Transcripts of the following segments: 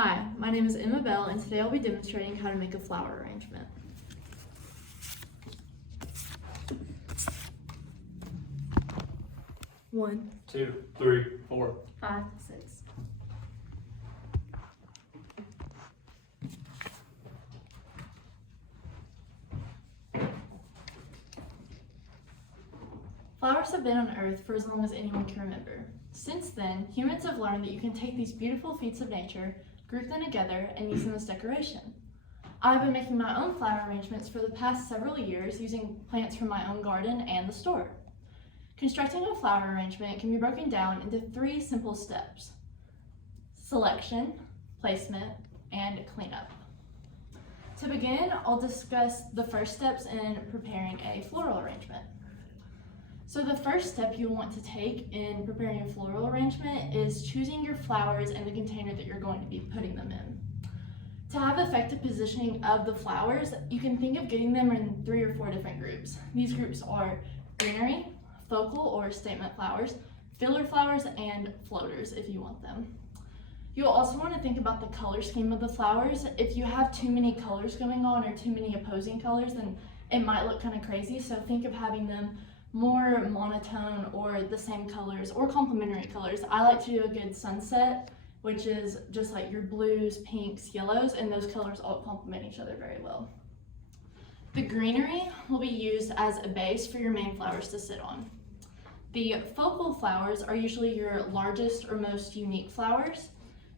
Hi, my name is Emma Bell, and today I'll be demonstrating how to make a flower arrangement. One, 2, 3, 4. 5, 6. Flowers have been on Earth for as long as anyone can remember. Since then, humans have learned that you can take these beautiful feats of nature, group them together, and use them as decoration. I've been making my own flower arrangements for the past several years using plants from my own garden and the store. Constructing a flower arrangement can be broken down into 3 simple steps: selection, placement, and cleanup. To begin, I'll discuss the first steps in preparing a floral arrangement. So the first step you'll want to take in preparing a floral arrangement is choosing your flowers and the container that you're going to be putting them in. To have effective positioning of the flowers, you can think of getting them in 3 or 4 different groups. These groups are greenery, focal or statement flowers, filler flowers, and floaters if you want them. You'll also want to think about the color scheme of the flowers. If you have too many colors going on or too many opposing colors, then it might look kind of crazy. So think of having them more monotone or the same colors or complementary colors. I like to do a good sunset, which is just like your blues, pinks, yellows, and those colors all complement each other very well. The greenery will be used as a base for your main flowers to sit on. The focal flowers are usually your largest or most unique flowers,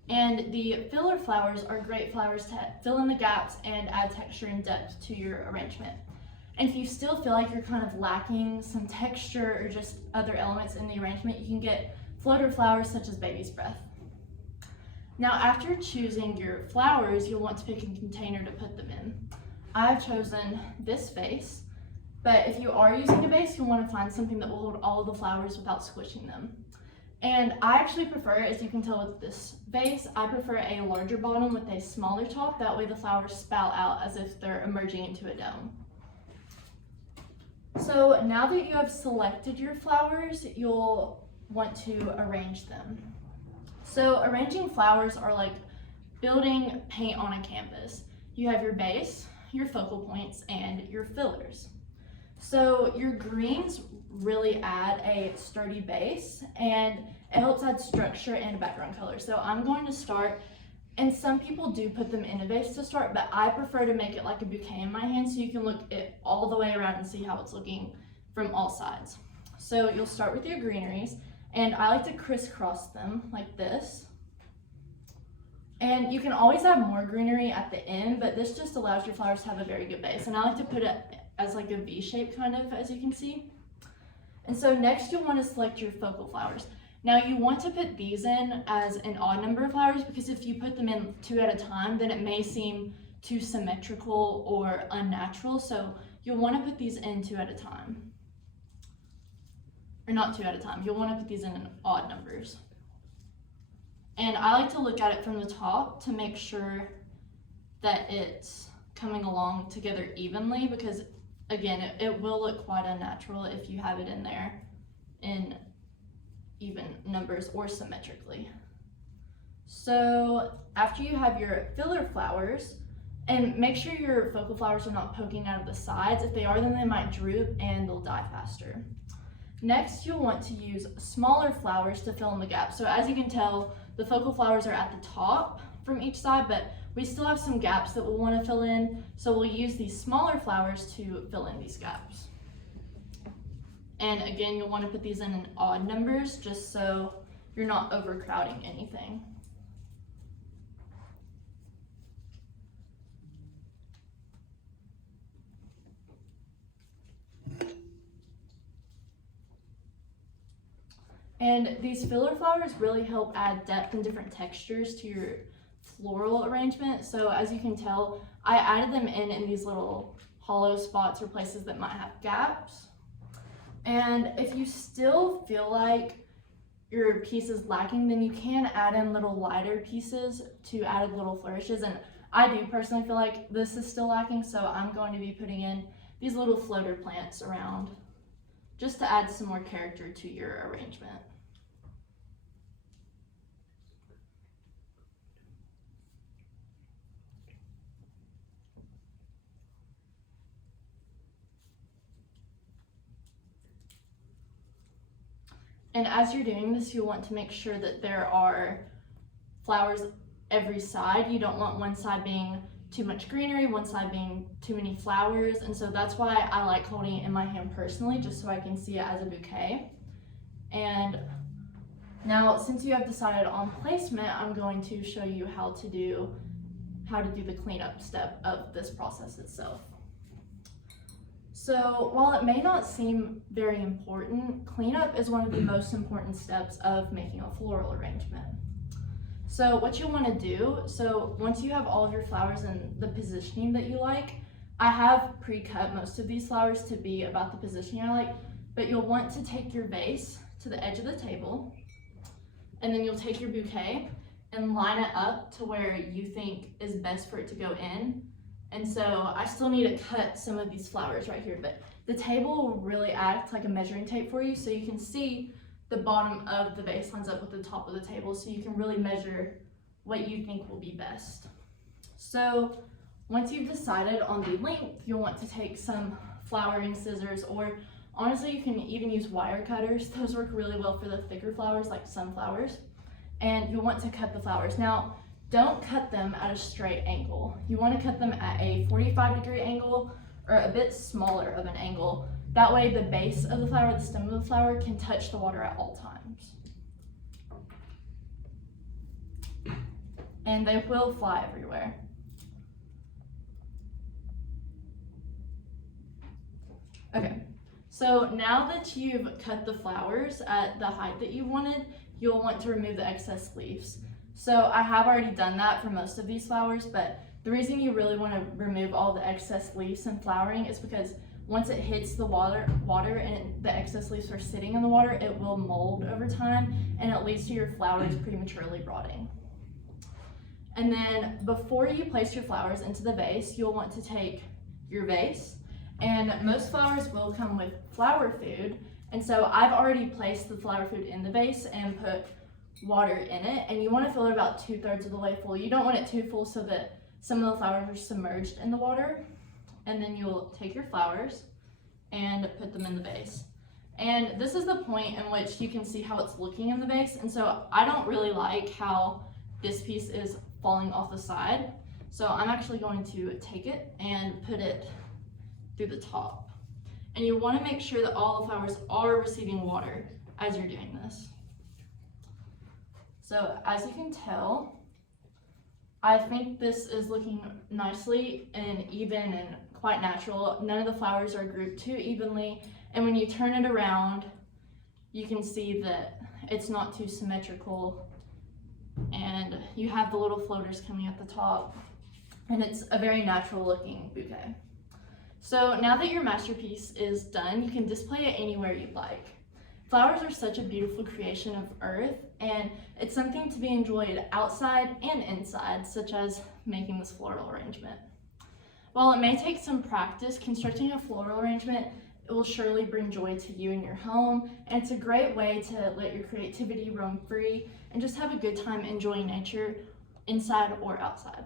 and the filler flowers are great flowers to fill in the gaps and add texture and depth to your arrangement. And if you still feel like you're kind of lacking some texture or just other elements in the arrangement, you can get floater flowers such as baby's breath. Now, after choosing your flowers, you'll want to pick a container to put them in. I've chosen this vase, but if you are using a vase, you'll want to find something that will hold all of the flowers without squishing them. And I actually prefer, as you can tell with this vase, I prefer a larger bottom with a smaller top. That way the flowers spout out as if they're emerging into a dome. So now that you have selected your flowers, you'll want to arrange them. So arranging flowers are like building paint on a canvas. You have your base, your focal points, and your fillers. So your greens really add a sturdy base, and it helps add structure and background color. So I'm going to start, and some people do put them in a vase to start, but I prefer to make it like a bouquet in my hand so you can look it all the way around and see how it's looking from all sides. So you'll start with your greeneries, and I like to crisscross them like this. And you can always add more greenery at the end, but this just allows your flowers to have a very good base. And I like to put it as like a V shape kind of, as you can see. And so next you'll want to select your focal flowers. Now you want to put these in as an odd number of flowers, because if you put them in 2 at a time, then it may seem too symmetrical or unnatural. So you'll want to put these in 2 at a time. Or not 2 at a time, you'll want to put these in odd numbers. And I like to look at it from the top to make sure that it's coming along together evenly, because again, it will look quite unnatural if you have it in there in even numbers or symmetrically. So after you have your filler flowers, and make sure your focal flowers are not poking out of the sides. If they are, then they might droop and they'll die faster. Next, you'll want to use smaller flowers to fill in the gaps. So as you can tell, the focal flowers are at the top from each side, but we still have some gaps that we'll want to fill in. So we'll use these smaller flowers to fill in these gaps. And again, you'll want to put these in odd numbers just so you're not overcrowding anything. And these filler flowers really help add depth and different textures to your floral arrangement. So as you can tell, I added them in these little hollow spots or places that might have gaps. And if you still feel like your piece is lacking, then you can add in little lighter pieces to add little flourishes. And I do personally feel like this is still lacking, so I'm going to be putting in these little floater plants around just to add some more character to your arrangement. And as you're doing this, you'll want to make sure that there are flowers every side. You don't want one side being too much greenery, one side being too many flowers, and so that's why I like holding it in my hand personally, just so I can see it as a bouquet. And now, since you have decided on placement, I'm going to show you how to do the cleanup step of this process itself. So while it may not seem very important, cleanup is one of the most important steps of making a floral arrangement. So what you want to do, so once you have all of your flowers in the positioning that you like, I have pre-cut most of these flowers to be about the positioning I like, but you'll want to take your vase to the edge of the table, and then you'll take your bouquet and line it up to where you think is best for it to go in. And so I still need to cut some of these flowers right here, but the table will really act like a measuring tape for you, so you can see the bottom of the vase lines up with the top of the table, so you can really measure what you think will be best. So once you've decided on the length, you'll want to take some flowering scissors, or honestly, you can even use wire cutters. Those work really well for the thicker flowers like sunflowers. And you'll want to cut the flowers. Now, don't cut them at a straight angle. You want to cut them at a 45-degree angle or a bit smaller of an angle. That way the base of the flower, the stem of the flower, can touch the water at all times. And they will fly everywhere. Okay, so now that you've cut the flowers at the height that you wanted, you'll want to remove the excess leaves. So I have already done that for most of these flowers, but the reason you really want to remove all the excess leaves and flowering is because once it hits the water and the excess leaves are sitting in the water, it will mold over time, and it leads to your flowers prematurely rotting. And then before you place your flowers into the vase, you'll want to take your vase, and most flowers will come with flower food, and so I've already placed the flower food in the vase and put water in it, and you want to fill it about 2/3 of the way full. You don't want it too full so that some of the flowers are submerged in the water. And then you'll take your flowers and put them in the vase. And this is the point in which you can see how it's looking in the vase. And so I don't really like how this piece is falling off the side. So I'm actually going to take it and put it through the top. And you want to make sure that all the flowers are receiving water as you're doing this. So as you can tell, I think this is looking nicely and even and quite natural. None of the flowers are grouped too evenly, and when you turn it around, you can see that it's not too symmetrical, and you have the little floaters coming at the top, and it's a very natural looking bouquet. So now that your masterpiece is done, you can display it anywhere you'd like. Flowers are such a beautiful creation of earth, and it's something to be enjoyed outside and inside, such as making this floral arrangement. While it may take some practice, constructing a floral arrangement, it will surely bring joy to you and your home, and it's a great way to let your creativity roam free and just have a good time enjoying nature inside or outside.